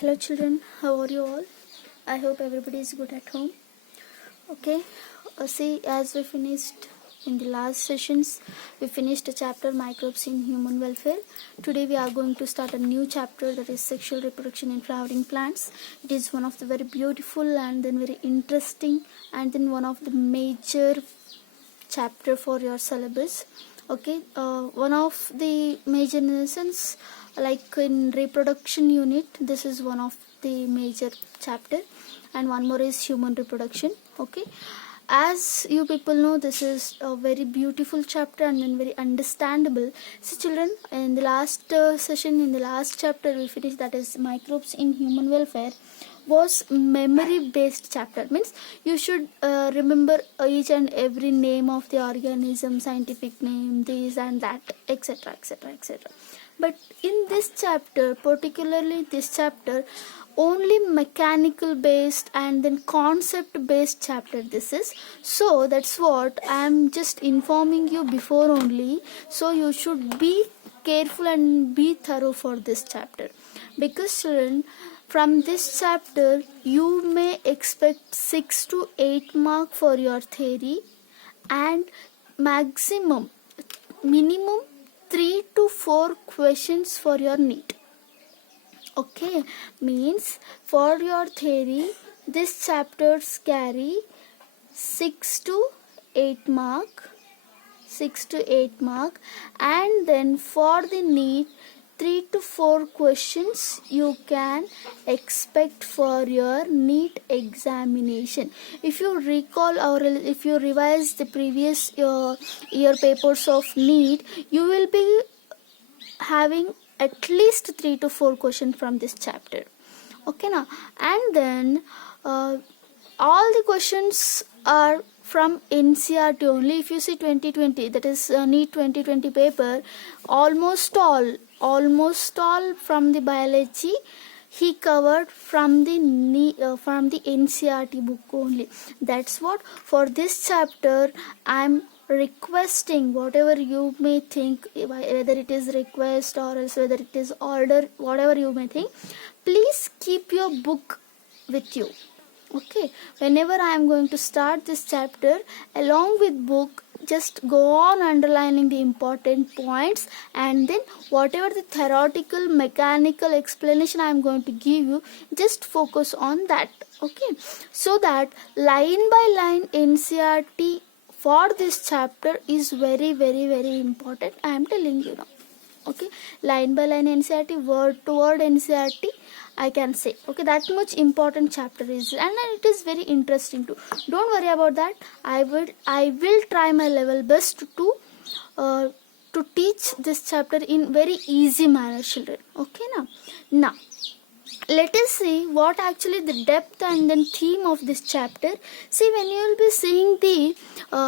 Hello children, how are you all? I hope everybody is good at home. Okay, see, as we finished in the last sessions, we finished a chapter microbes in human welfare. Today we are going to start a new chapter, that is sexual reproduction in flowering plants. It is one of the very beautiful and then very interesting and then one of the major chapter for your syllabus. Okay, one of the major lessons, like in reproduction unit, this is one of the major chapter, and one more is human reproduction. Okay, as you people know, this is a very beautiful chapter and then very understandable. So children, in the last session, in the last chapter we finished, that is microbes in human welfare, was memory based chapter. Means you should remember each and every name of the organism, scientific name, this and that, etc, etc, etc. But in this chapter, particularly this chapter, only mechanical based and then concept based chapter this is. So that's what I am just informing you before only. So you should be careful and be thorough for this chapter, because children, from this chapter you may expect 6 to 8 mark for your theory, and minimum 3 to 4 questions for your NEET. Okay, means for your theory these chapters carry 6 to 8 mark, and then for the NEET 3 to 4 questions you can expect for your NEET examination. If you recall, or if you revise the previous year papers of NEET, you will be having at least 3 to 4 questions from this chapter. Okay now, and then all the questions are from NCERT only. If you see 2020, that is NEET 2020 paper, almost all from the biology he covered from the NCERT book only. That's what for this chapter I'm requesting. Whatever you may think, whether it is request or else whether it is order, whatever you may think, please keep your book with you. Okay, whenever I am going to start this chapter, along with book, just go on underlining the important points, and then whatever the theoretical mechanical explanation I am going to give you, just focus on that. Okay, so that line by line NCERT for this chapter is very important. I am telling you now. Okay, line by line NCERT, word to word NCERT, I can say. Okay, that much important chapter is, and it is very interesting too. Don't worry about that. I will try my level best to teach this chapter in very easy manner, children. Okay, now let us see what actually the depth and then theme of this chapter. See, when you will be seeing the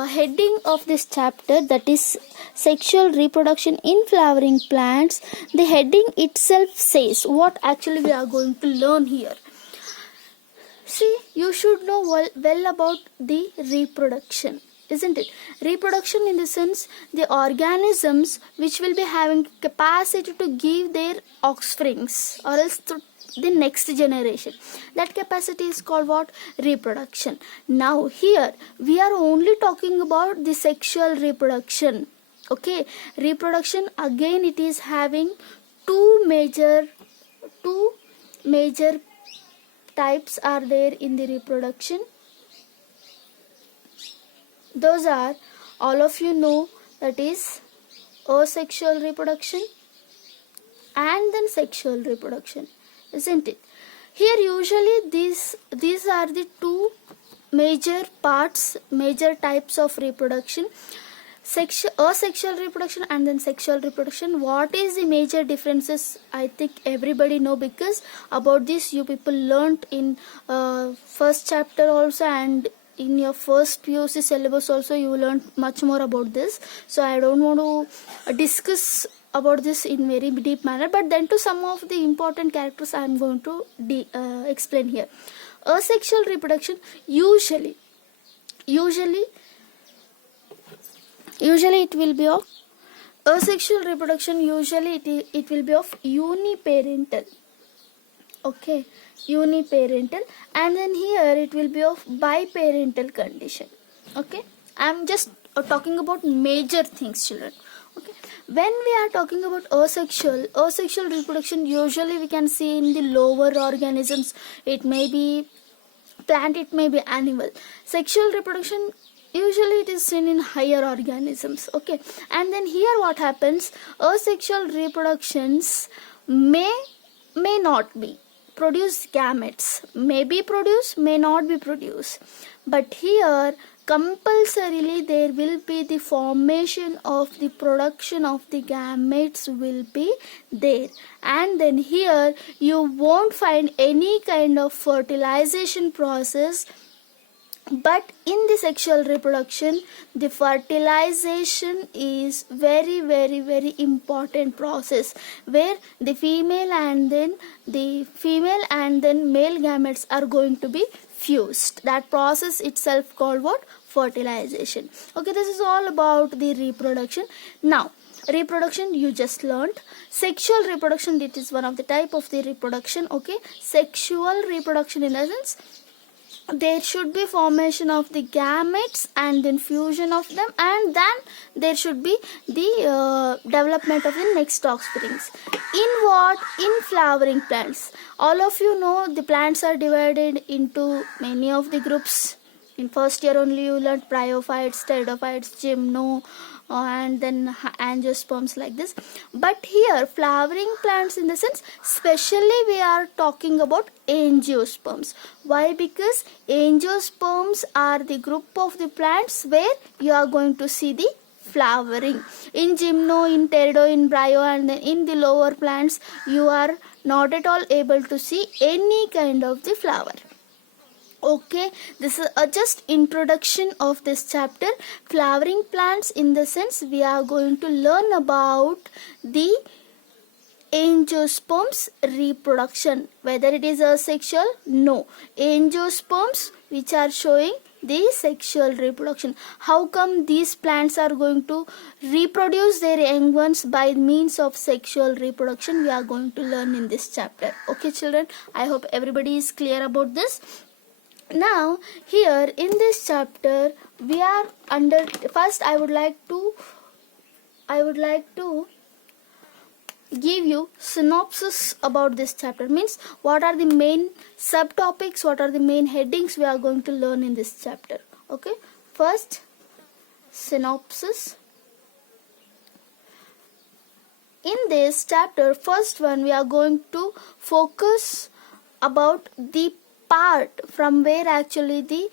heading of this chapter, that is sexual reproduction in flowering plants, the heading itself says what actually we are going to learn here. See, you should know well about the reproduction, isn't it? Reproduction in the sense the organisms which will be having capacity to give their offsprings or else to the next generation. That capacity is called what? Reproduction. Now here we are only talking about the sexual reproduction. Okay, reproduction, again it is having two major types are there in the reproduction. Those are, all of you know, that is asexual reproduction and then sexual reproduction, isn't it? Here usually these are the two major parts, major types of reproduction. Asexual reproduction and then sexual reproduction. What is the major differences? I think everybody know, because about this you people learnt in first chapter also, and in your first PUC syllabus also you learned much more about this. So I don't want to discuss about this in very deep manner, but then to some of the important characters I am going to explain here. Asexual reproduction, usually it will be of asexual reproduction. Usually it will be of uniparental. Okay, uniparental, and then here it will be of biparental condition. Okay, I'm just talking about major things, children. Okay, when we are talking about asexual reproduction, usually we can see in the lower organisms. It may be plant, it may be animal. Sexual reproduction, usually it is seen in higher organisms. Okay, and then here what happens, asexual reproductions may not be produce gametes, may be produce, may not be produce, but here compulsorily there will be the formation of the production of the gametes will be there, and then here you won't find any kind of fertilization process. But in the sexual reproduction, the fertilization is very important process, where the female and then male gametes are going to be fused. That process itself called what? Fertilization. Okay, this is all about the reproduction. Now reproduction you just learned. Sexual reproduction, it is one of the type of the reproduction. Okay, sexual reproduction in essence, there should be formation of the gametes and then fusion of them, and then there should be the development of the next offsprings. In what? In flowering plants. All of you know the plants are divided into many of the groups. In first year only you learned bryophytes, pteridophytes, gymno, and then angiosperms, like this. But here flowering plants in the sense, specially we are talking about angiosperms. Why? Because angiosperms are the group of the plants where you are going to see the flowering. In gymno, in pterido, in bryo, and then in the lower plants you are not at all able to see any kind of the flower. Okay, this is just introduction of this chapter, flowering plants. In the sense we are going to learn about the angiosperms reproduction, whether it is asexual. No, angiosperms which are showing the sexual reproduction. How come these plants are going to reproduce their young ones by means of sexual reproduction, we are going to learn in this chapter. Okay children, I hope everybody is clear about this. Now here in this chapter we are under, first I would like to give you synopsis about this chapter, means what are the main subtopics, what are the main headings we are going to learn in this chapter. Okay, first synopsis. In this chapter, first one, we are going to focus about the part from where actually the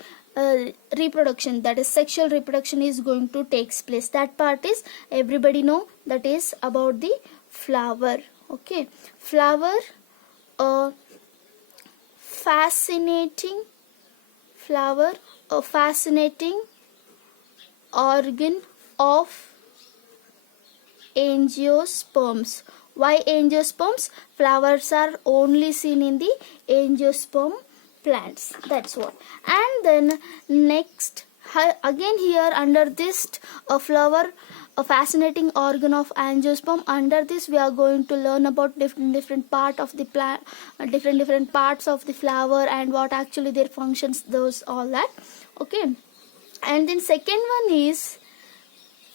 reproduction, that is sexual reproduction, is going to takes place. That part is, everybody know, that is about the flower. Okay, flower, a fascinating organ of angiosperms. Why angiosperms? Flowers are only seen in the angiosperm plants. That's what. And then next, again here under this, a flower, a fascinating organ of angiosperm. Under this we are going to learn about different part of the plant, different parts of the flower and what actually their functions, those, all that. Okay, and then second one is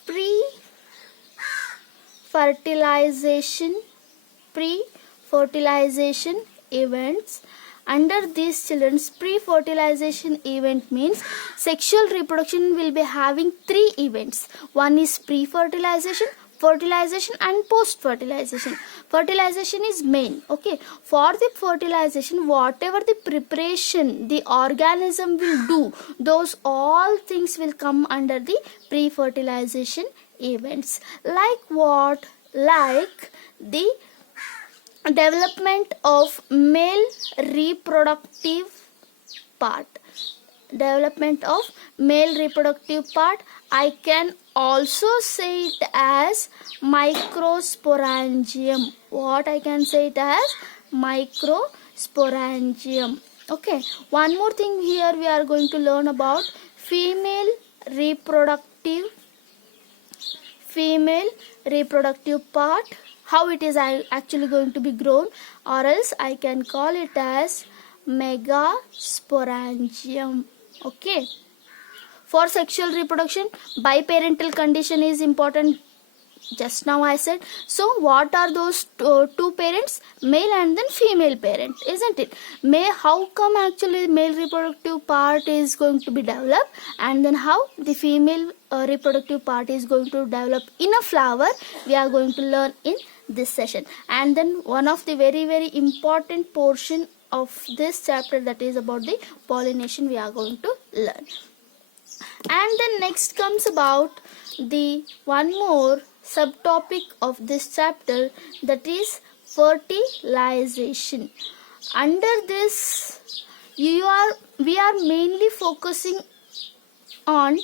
pre-fertilization events. Under these children's, pre-fertilization event means sexual reproduction will be having three events. One is pre-fertilization, fertilization and post-fertilization. Fertilization is main. Okay, for the fertilization, whatever the preparation the organism will do, those all things will come under the pre-fertilization events. Like what? Like the development of male reproductive part. Development of male reproductive part. I can also say it as microsporangium. What I can say it as? Microsporangium. Okay, one more thing here we are going to learn about female reproductive part. how it is actually going to be grown, or else I can call it as megasporangium. Okay. For sexual reproduction, biparental condition is important. Just now I said. So what are those two parents? Male and then female parent, isn't it? How come actually male reproductive part is going to be developed, and then how the female reproductive part is going to develop in a flower, we are going to learn in this session. And then one of the very very important portion of this chapter, that is about the pollination, we are going to learn. And then next comes about the one more subtopic of this chapter, that is fertilization. Under this we are mainly focusing on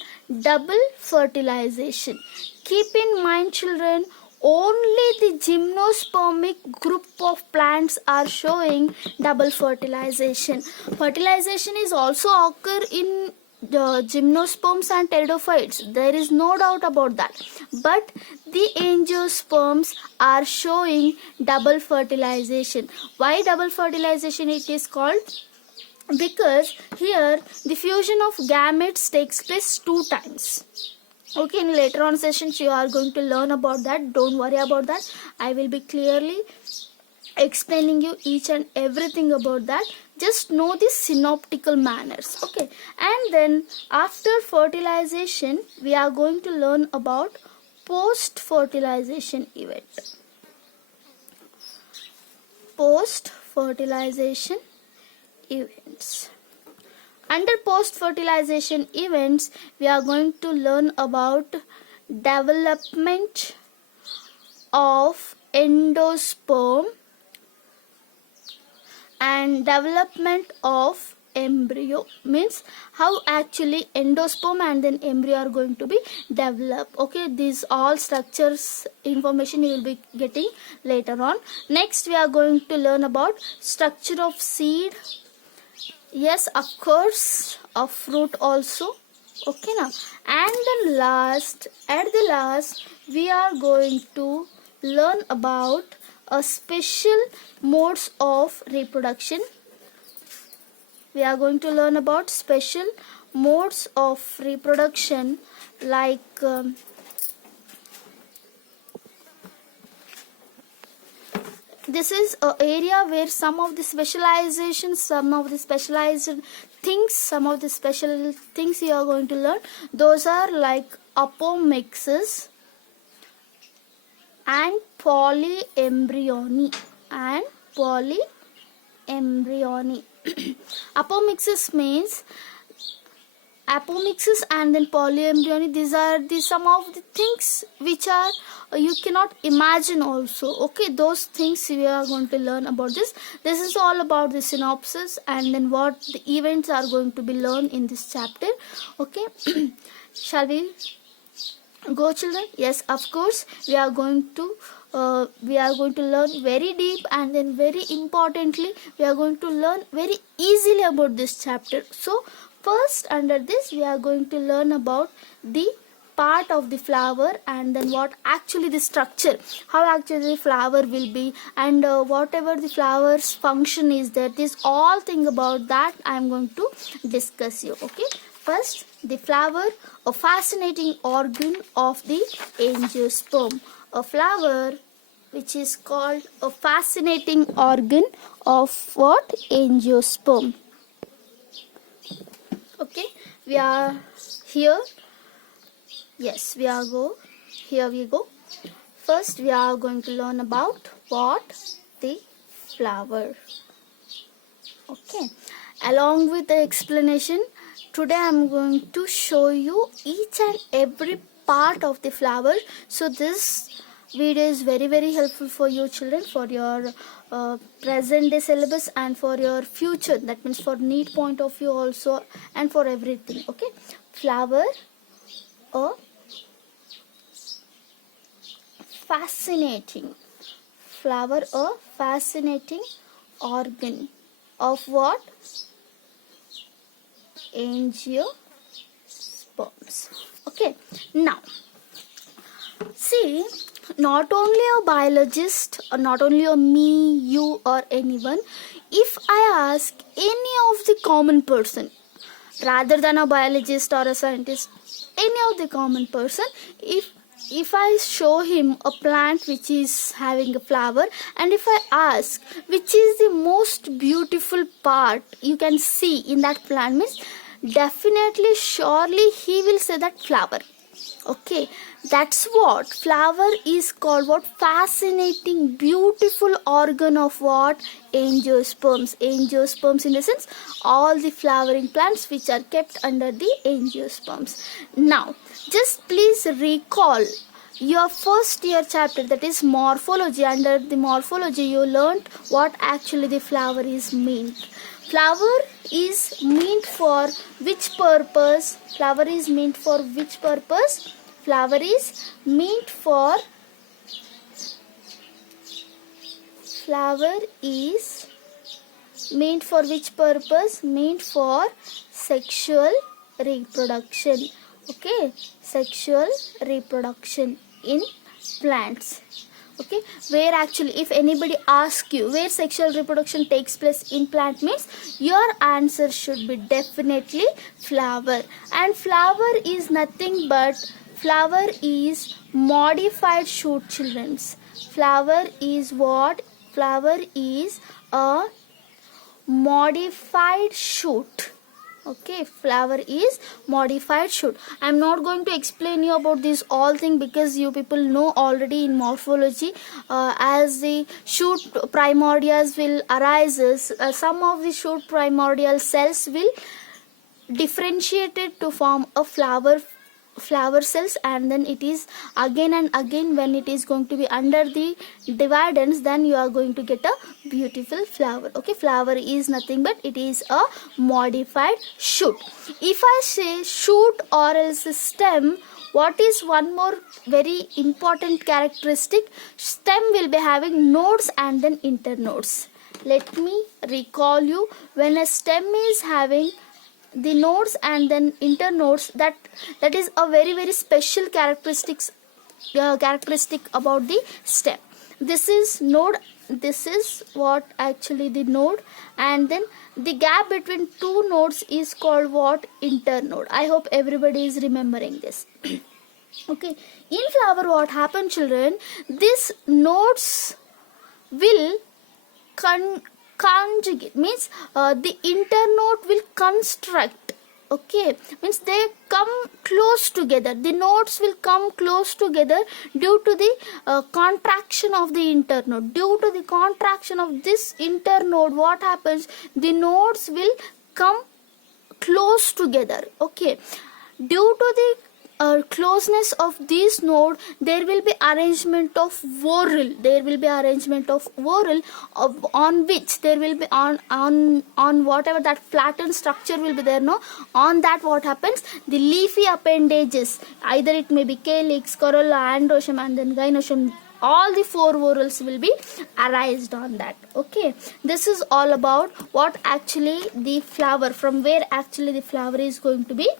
double fertilization. Keep in mind children, only the gymnospermic group of plants are showing double fertilization. Fertilization is also occur in the gymnosperms and pteridophytes, there is no doubt about that, but the angiosperms are showing double fertilization. Why double fertilization it is called? Because here the fusion of gametes takes place 2 times. Okay, in later on sessions you are going to learn about that, don't worry about that. I will be clearly explaining you each and everything about that. Just know the synoptical manners. Okay, and then after fertilization we are going to learn about post fertilization event. Post fertilization events. Under post fertilization events we are going to learn about development of endosperm and development of embryo, means how actually endosperm and then embryo are going to be developed. Okay, these all structures information you will be getting later on. Next we are going to learn about structure of seed. Yes, of course, of fruit also. Okay now, and then at the last we are going to learn about a special modes of reproduction. We are going to learn about special modes of reproduction, like this is an area where some of the specializations, some of the specialized things, some of the special things you are going to learn. Those are like apomixis and polyembryony apomixis means apomixis and then polyembryony, these are the some of the things which are you cannot imagine also. Okay, those things we are going to learn about this. This is all about the synopsis and then what the events are going to be learned in this chapter. Okay, shall we go children? Yes, of course, we are going to learn very deep, and then very importantly we are going to learn very easily about this chapter. So first under this we are going to learn about the part of the flower, and then what actually the structure, how actually the flower will be, and whatever the flower's function is there, this all thing about that I am going to discuss you. Okay, first the flower, a fascinating organ of the angiosperm. A flower which is called a fascinating organ of what? Angiosperm. Okay, we are here. Yes, here we go. First we are going to learn about what? The flower. Okay, along with the explanation, today I am going to show you each and every part of the flower. So this video is very very helpful for you children, for your present day syllabus and for your future, that means for NEET point of view also, and for everything. Okay, flower, a fascinating organ of what? Angiosperms. Okay, now see not only a biologist, or not only a me, you, or anyone. If I ask any of the common person, rather than a biologist or a scientist, any of the common person, if I show him a plant which is having a flower, and if I ask which is the most beautiful part you can see in that plant, means definitely surely he will say that flower. Okay, that's what flower is called. What fascinating, beautiful organ of what? Angiosperms. Angiosperms in the sense all the flowering plants which are kept under the angiosperms. Now, just please recall your first year chapter, that is morphology. Under the morphology, you learnt what actually the flower is meant. Flower is meant for which purpose? Flower is meant for which purpose? Flower is meant for which purpose? Meant for sexual reproduction. Okay, sexual reproduction in plants. Okay, where actually, if anybody asks you where sexual reproduction takes place in plant, means your answer should be definitely flower. And flower is nothing but, flower is modified shoot, children's. Flower is what? Flower is a modified shoot. Okay, flower is modified shoot. I am not going to explain you about this all thing, because you people know already in morphology. As the shoot primordials will arises, some of the shoot primordial cells will differentiated to form a flower cells, and then it is again and again, when it is going to be under the dividends, then you are going to get a beautiful flower. Okay, flower is nothing but it is a modified shoot. If I say shoot or else stem, what is one more very important characteristic? Stem will be having nodes and then internodes. Let me recall you, when a stem is having the nodes and then internodes, that is a very special characteristic about the stem. This is node, this is what actually the node, and then the gap between two nodes is called what? Internode. I hope everybody is remembering this. Okay, in flower what happens, children? These nodes will conjugate, means the internode will construct. Okay, means they come close together, the nodes will come close together due to the contraction of the internode. Due to the contraction of this internode, what happens? The nodes will come close together. Okay, due to the closeness of this node, there will be arrangement of whorl. There will be arrangement of whorl on which there will be on whatever that flattened structure will be there. No, on that what happens? The leafy appendages, either it may be calyx, corolla, androecium, and then gynoecium. All the four whorls will be arised on that. Okay, this is all about what actually the flower, from where actually the flower is going to be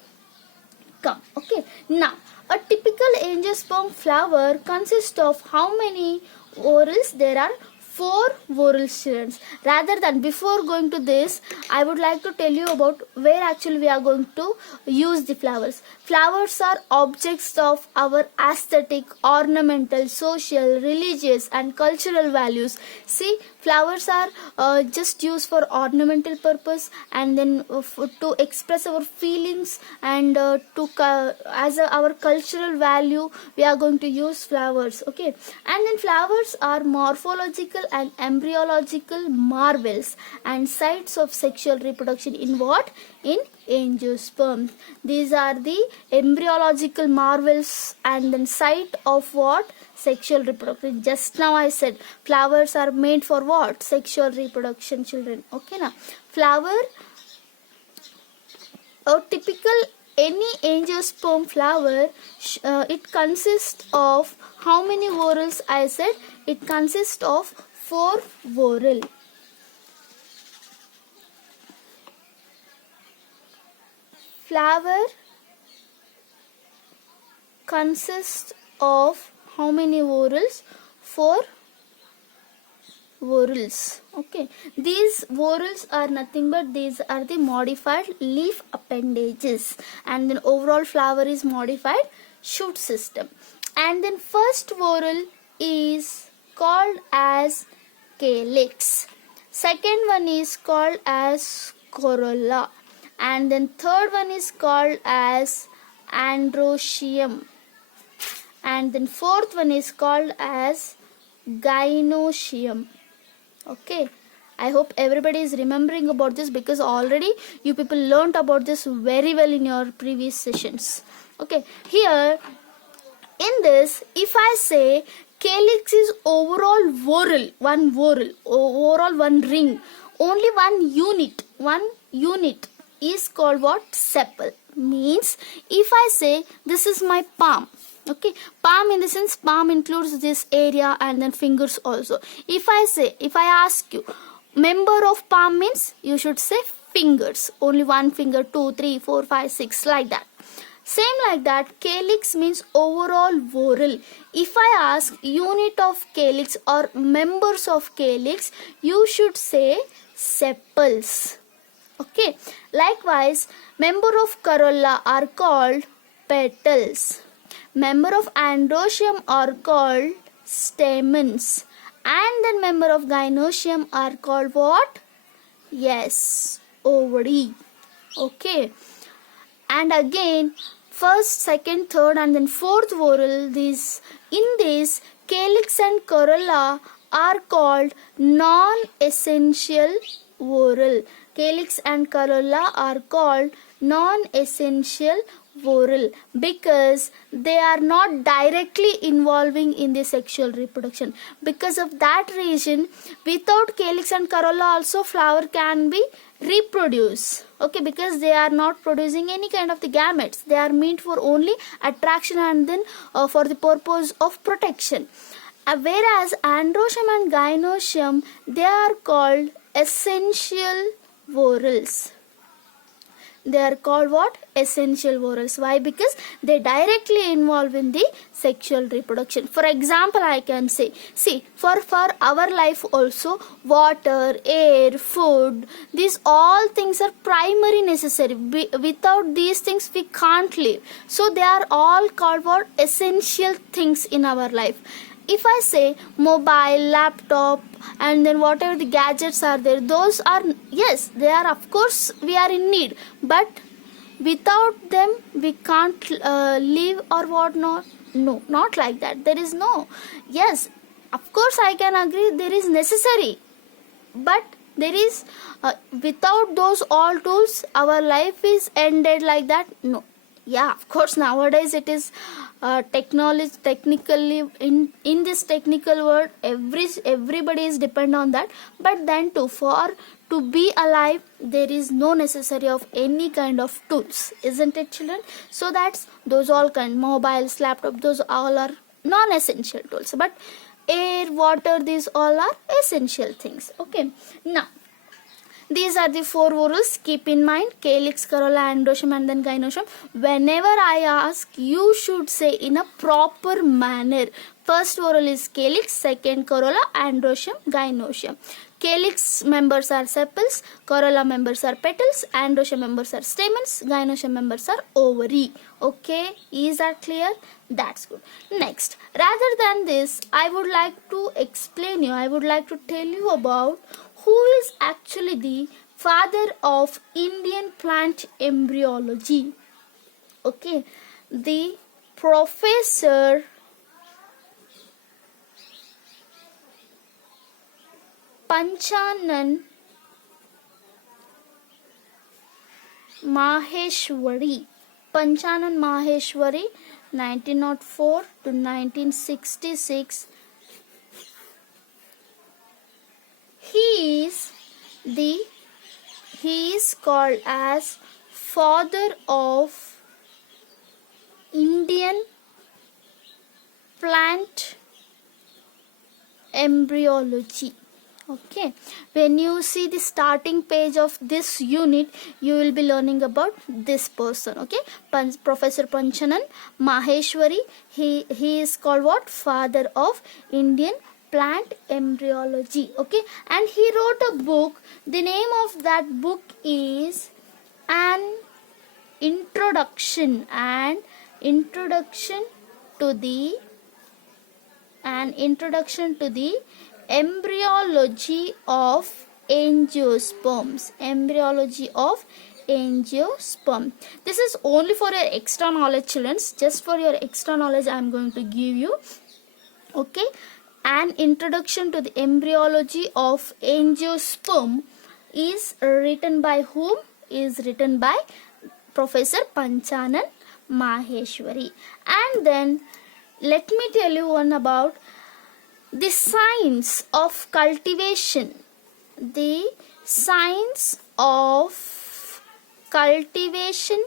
come. Okay, now a typical angiosperm flower consists of how many whorls? There are 4 whorls, students. Rather than, before going to this, I would like to tell you about where actually we are going to use the flowers. Flowers are objects of our aesthetic, ornamental, social, religious and cultural values. See, flowers are just used for ornamental purpose, and then to express our feelings, and as our cultural value, we are going to use flowers. Okay, and then flowers are morphological and embryological marvels and sites of sexual reproduction in what? In angiosperm. These are the embryological marvels and then site of what? Sexual reproduction. Just now I said flowers are made for what? Sexual reproduction, children. Okay, now flower, a typical any angiosperm flower, it consists of how many whorls? I said it consists of 4 whorl. Flower consists of How many whorls? 4 whorls. Okay, these whorls are nothing but these are the modified leaf appendages, and then overall flower is modified shoot system. And then first whorl is called as calyx, second one is called as corolla, and then third one is called as androecium, and then fourth one is called as gynoecium. Okay, I hope everybody is remembering about this, because already you people learnt about this very well in your previous sessions. Okay, here in this, if I say calyx is overall whorl, one whorl, overall one ring, only one unit is called what? Sepal. Means if I say this is my palm, okay, palm in the sense palm includes this area and then fingers also. If I ask you member of palm means, you should say fingers, only one finger, 2, 3, 4, 5, 6, like that. Same like that, calyx means overall whorl. If I ask unit of calyx or members of calyx, you should say sepals. Okay, likewise, member of corolla are called petals. Member of androecium are called stamens. And then member of gynoecium are called what? Yes, ovary. Okay. And again, first, second, third, and then fourth whorl, in this, calyx and corolla are called non-essential whorl. Calyx and corolla are called non-essential whorl because they are not directly involving in the sexual reproduction. Because of that reason, without calyx and corolla also flower can be reproduced. Okay, because they are not producing any kind of the gametes. They are meant for only attraction and then for the purpose of protection. Whereas androecium and gynoecium, they are called essential whorls. They are called what? Essential whorls. Why? Because they directly involve in the sexual reproduction. For example, I can say, see, for our life also, water, air, food, these all things are primary necessary. Without these things, we can't live. So they are all called what? Essential things in our life. If I say mobile, laptop, and then whatever the gadgets are there, those are, yes, they are, of course, we are in need. But without them, we can't live or what not. No, not like that. There is no. Yes, of course, I can agree there is necessary. But there is, without those all tools, our life is ended like that. No. Yeah, of course, nowadays it is technically in this technical world, everybody is dependent on that. But then too, for to be alive, there is no necessary of any kind of tools, isn't it, children? So that's those all kind, mobiles, laptop, those all are non-essential tools. But air, water, these all are essential things. Okay, now these are the four whorls. Keep in mind calyx, corolla, androecium, and then gynoecium. Whenever I ask, you should say in a proper manner. First whorl is calyx, second corolla, androecium, gynoecium. Calyx members are sepals, corolla members are petals, androecium members are stamens, gynoecium members are ovary. Okay, is that clear? That's good. Next, rather than this, I would like to explain you, I would like to tell you about who is actually the father of Indian plant embryology. Okay, the Professor Panchanan Maheshwari. Panchanan Maheshwari, 1904 to 1966. He is called as father of Indian plant embryology. Okay, when you see the starting page of this unit, you will be learning about this person. Okay, Professor Panchanan Maheshwari. He is called what? Father of Indian plant embryology. Okay, and he wrote a book. The name of that book is An Introduction to the embryology of angiosperms. This is only for your extra knowledge, children. Just for your extra knowledge I am going to give you. Okay, An Introduction to the Embryology of Angiosperm is written by whom? Is written by Professor Panchanan Maheshwari. And then let me tell you one about the science of cultivation. The science of cultivation,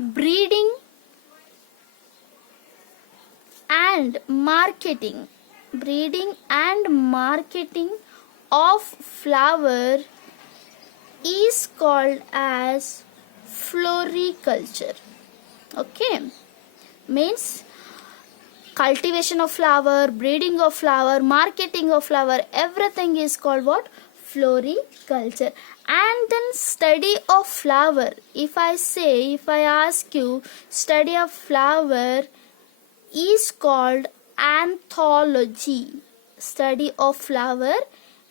breeding and marketing. Of flower is called as floriculture. Okay, means cultivation of flower, breeding of flower, marketing of flower, everything is called what? Floriculture. And then study of flower. If I ask you, study of flower is called anthology. Study of flower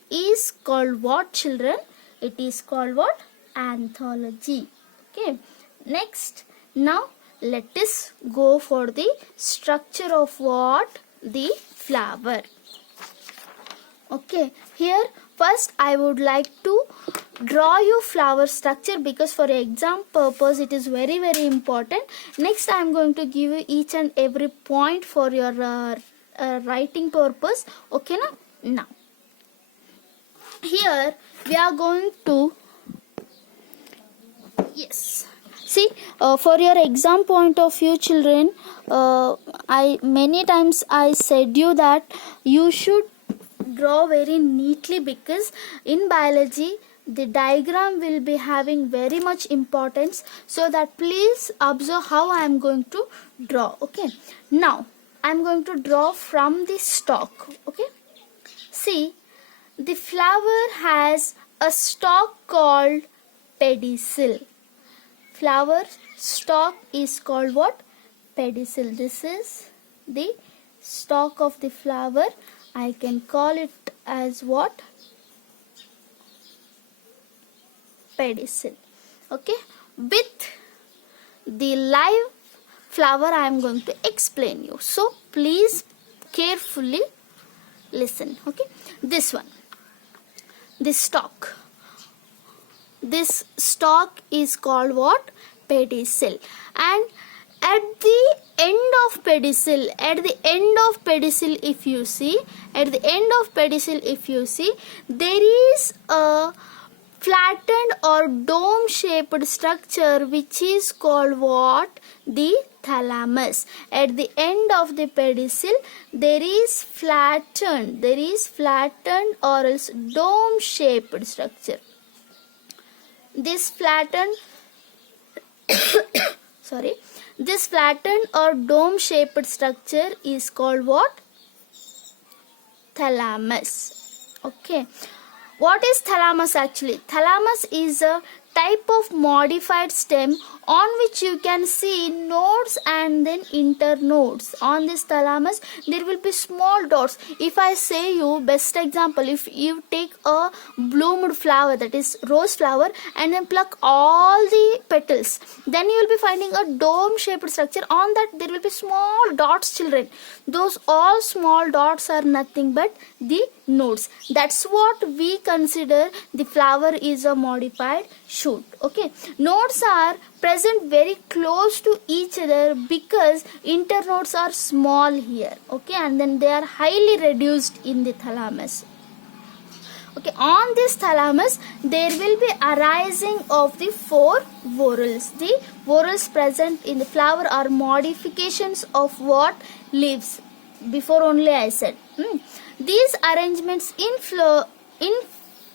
is called what, children? It is called what? Anthology. Okay, next, now let us go for the structure of what? The flower. Okay, here first I would like to draw you flower structure, because for exam purpose it is very important. Next I am going to give you each and every point for your writing purpose. Okay, now here we are going to, yes, see, for your exam point of view, children, I many times I said you that you should draw very neatly, because in biology the diagram will be having very much importance. So that please observe how I am going to draw. Okay, now I am going to draw from the stalk. Okay, see, the flower has a stalk called pedicel. Flower stalk is called what? Pedicel. This is the stalk of the flower. I can call it as what? Pedicel. Okay, with the live flower I am going to explain you, so please carefully listen. Okay, this one, this stalk is called what? Pedicel. And at the end of pedicel, if you see, there is a flattened or dome shaped structure which is called what? The thalamus. At the end of the pedicel there is flattened or else dome shaped structure. This flattened or dome shaped structure is called what? Thalamus. Okay, what is thalamus actually? Thalamus is a type of modified stem on which you can see nodes and then internodes. On this thalamus there will be small dots. If I say you, best example, if you take a bloomed flower, that is rose flower, and then pluck all the petals, then you will be finding a dome shaped structure. On that there will be small dots, children. Those all small dots are nothing but the nodes. That's what we consider the flower is a modified shoot. Okay, nodes are present very close to each other because internodes are small here. Okay, and then they are highly reduced in the thalamus. Okay, on this thalamus there will be arising of the 4 whorls. The whorls present in the flower are modifications of what? Leaves. Before only I said These arrangements in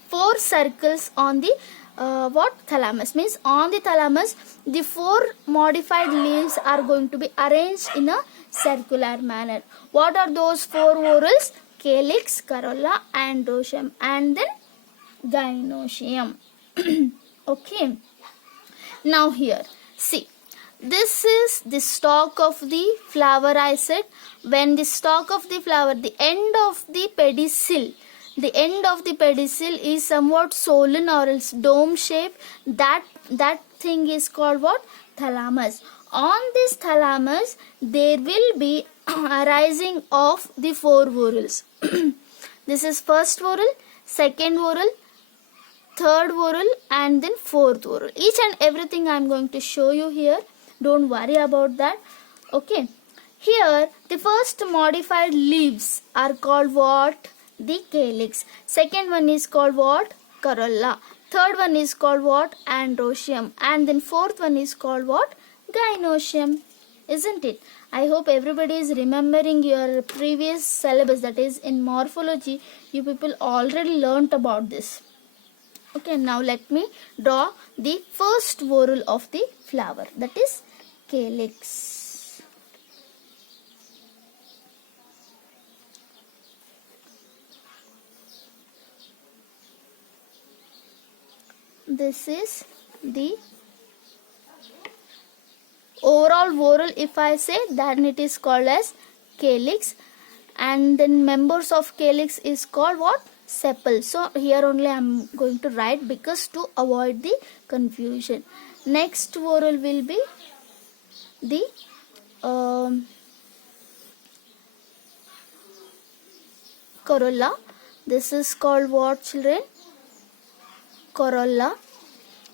4 circles on the thalamus, means on the thalamus the 4 modified leaves are going to be arranged in a circular manner. What are those 4 whorls? Calyx, corolla, androecium, and then gynoecium. Okay, now here see, this is the stalk of the flower. I said when the stalk of the flower, the end of the pedicel is somewhat swollen or else dome shape, that thing is called what? Thalamus. On this thalamus there will be arising of the 4 whorls. This is first whorl, second whorl, third whorl, and then fourth whorl. Each and everything I am going to show you here. Don't worry about that. Okay. Here the first modified leaves are called what? The calyx. Second one is called what? Corolla. Third one is called what? Androecium. And then fourth one is called what? Gynoecium. Isn't it? I hope everybody is remembering your previous syllabus, that is in morphology. You people already learnt about this. Okay, now let me draw the first whorl of the flower, that is calyx. This is the overall whorl. If I say, then it is called as calyx, and then members of calyx is called what? Sepal. So here only I am going to write because to avoid the confusion. Next whorl will be the corolla. This is called what, children? Corolla.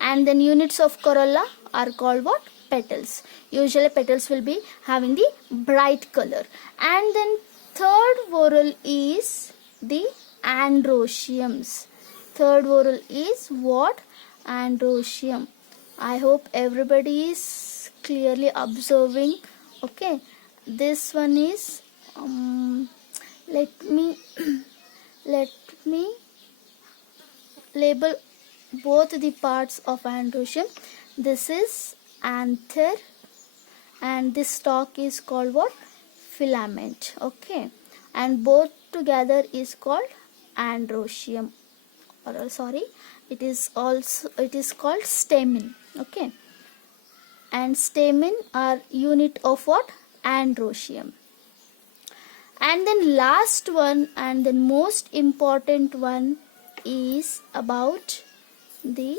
And then units of corolla are called what? Petals. Usually petals will be having the bright color. And then third whorl is the androeciums. Third whorl is what? Androecium. I hope everybody is clearly observing. Okay, this one is let me label both the parts of androecium. This is anther and this stalk is called what? Filament. Okay, and both together is called androecium, or sorry, it is called stamen. Okay, and stamen are unit of what? Androecium. And then last one and the most important one is about the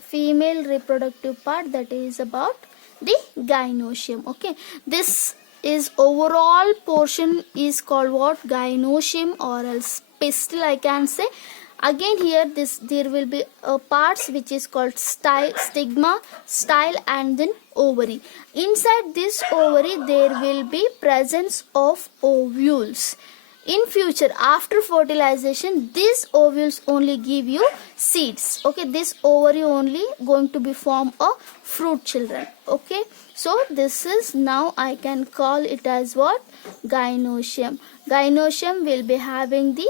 female reproductive part, that is about the gynoecium. Okay, this is overall portion is called what? Gynoecium or else pistil, I can say. Again here there will be parts which is called stigma, style, and then ovary. Inside this ovary there will be presence of ovules. In future, after fertilization, these ovules only give you seeds. Okay, this ovary only going to be form a fruit, children. Okay, so this is, now I can call it as what? Gynoecium. Gynoecium will be having the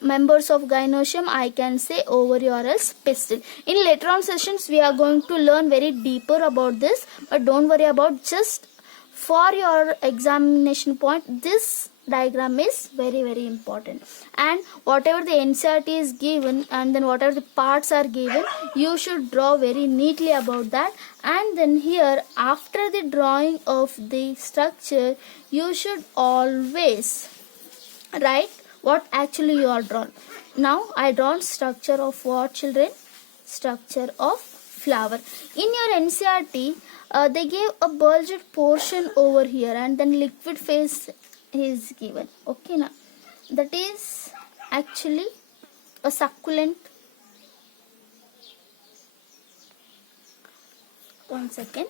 members of gynoecium, I can say ovary or else pistil. In later on sessions we are going to learn very deeper about this, but don't worry about, just for your examination point this diagram is very important, and whatever the NCERT is given and then whatever the parts are given, you should draw very neatly about that. And then here after the drawing of the structure you should always write what actually you are drawn. Now I drawn structure of what, children? Structure of flower. In your NCERT they gave a bulged portion over here and then liquid phase is given. Okay, now that is actually a succulent. One second.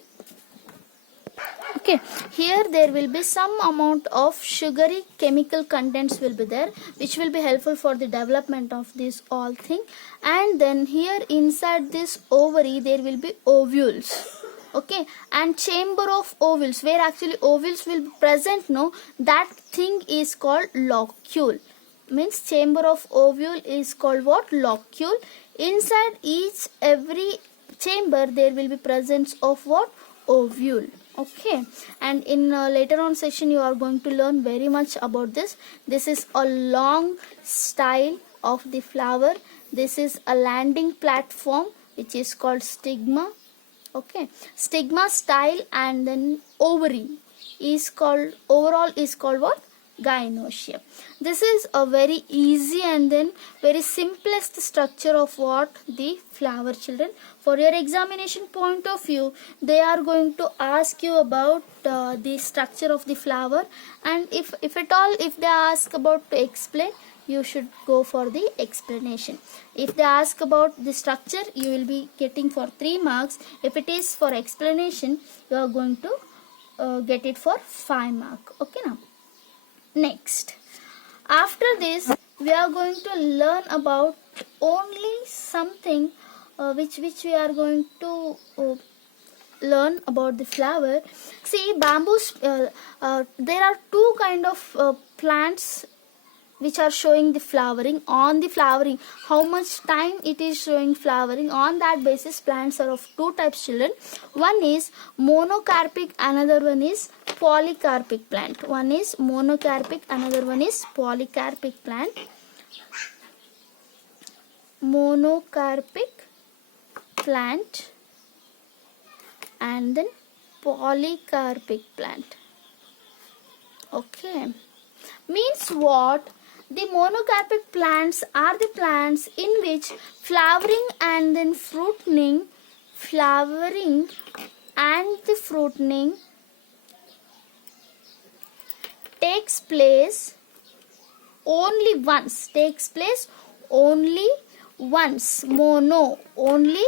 Okay, here there will be some amount of sugary chemical contents will be there, which will be helpful for the development of this all thing. And then here inside this ovary there will be ovules. Okay, and chamber of ovules, where actually ovules will be present, no, that thing is called locule. Means chamber of ovule is called what? Locule. Inside each every chamber there will be presence of what? Ovule. Okay, and in later on session you are going to learn very much about this. This is a long style of the flower. This is a landing platform which is called stigma. Okay, stigma style, and then ovary is called, overall is called what? Gynoecium. This is a very easy and then very simplest structure of what? The flower, children. For your examination point of view, they are going to ask you about the structure of the flower, and if at all if they ask about to explain, you should go for the explanation. If they ask about the structure, you will be getting for 3 marks. If it is for explanation, you are going to get it for 5 marks. Okay, now next, after this we are going to learn about only something which we are going to learn about the flower. See, bamboos, there are 2 kind of plants which are showing the flowering. On the flowering, how much time it is showing flowering, on that basis plants are of 2 types, children. One is monocarpic, another one is polycarpic plant. One is monocarpic, another one is polycarpic plant. Monocarpic plant and then polycarpic plant. Okay, means what? The monocarpic plants are the plants in which flowering and then fruiting, flowering and the fruiting takes place only once, mono, only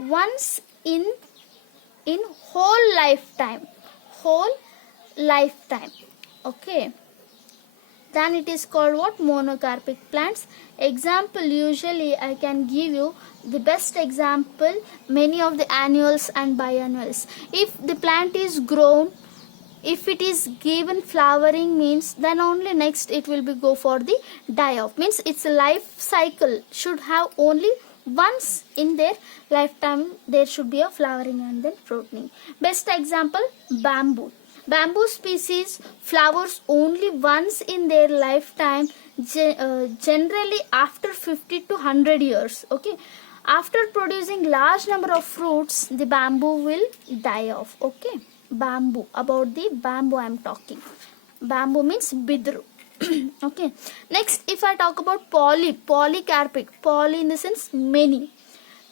once in whole lifetime. Okay, then it is called what? Monocarpic plants. Example, usually I can give you the best example, many of the annuals and biannuals. If the plant is grown, if it is given flowering, means then only next it will be go for the die off. Means its life cycle should have only once in their lifetime there should be a flowering and then fruiting. Best example, bamboo. Bamboo species flowers only once in their lifetime, generally after 50 to 100 years. Okay, after producing large number of fruits, the bamboo will die off. Okay, bamboo, about the bamboo I am talking. Bamboo means bidru. Okay, next if I talk about polycarpic, poly in the sense many.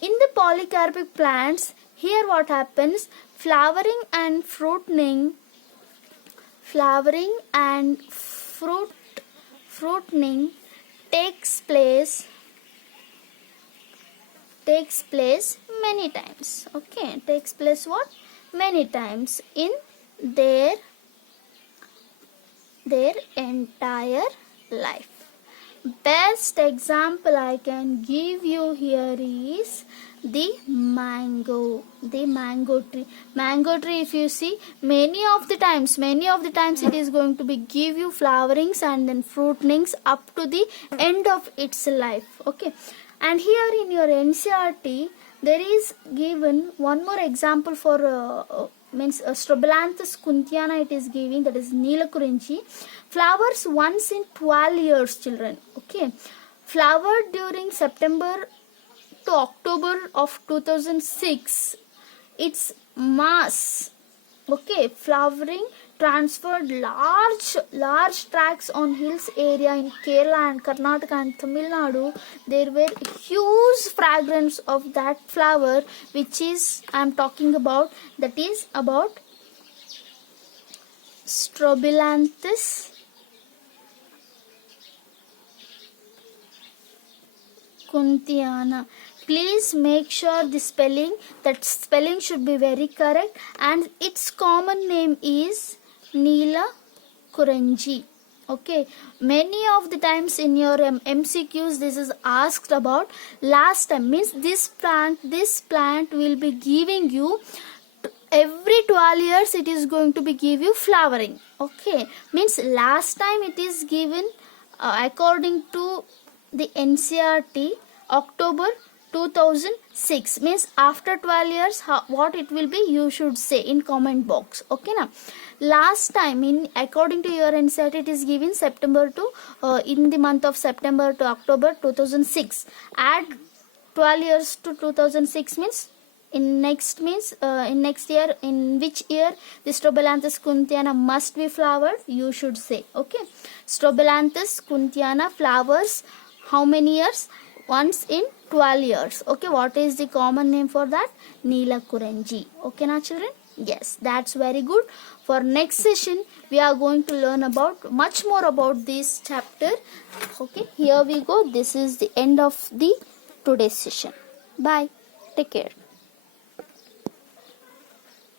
In the polycarpic plants, here what happens? Flowering and fruiting takes place many times. Okay, takes place what? Many times in their entire life. Best example I can give you here is the mango tree. Mango tree, if you see, many of the times it is going to be give you flowerings and then fruitings up to the end of its life. Okay, and here in your NCERT there is given one more example for means Strobilanthus kuntiana it is giving, that is Neelakurinchi. Flowers once in 12 years, children. Okay, flowered during September to October of 2006. Its mass, okay, flowering transferred large tracts on hills area in Kerala and Karnataka and Tamil Nadu. There were huge fragrance of that flower, which is I am talking about, that is about Strobilanthus kuntiana. Please make sure the spelling should be very correct, and its common name is Neelakurinchi. Okay, many of the times in your MCQs this is asked about. Last time, means this plant will be giving you every 12 years it is going to be give you flowering. Okay, means last time it is given according to the NCERT October 2006, means after 12 years what it will be, you should say in comment box. Okay now, last time in according to your NCERT it is given September to in the month of September to October 2006. Add 12 years to 2006 means in next year, in which year the Strobilanthes kunthiana must be flowered, you should say. Okay, Strobilanthes kunthiana flowers how many years? Once in 12 years. Okay, what is the common name for that? Neelakuranji. Okay na children? Yes, that's very good. For next session we are going to learn about much more about this chapter. Okay, here we go. This is the end of the today's session. Bye, take care.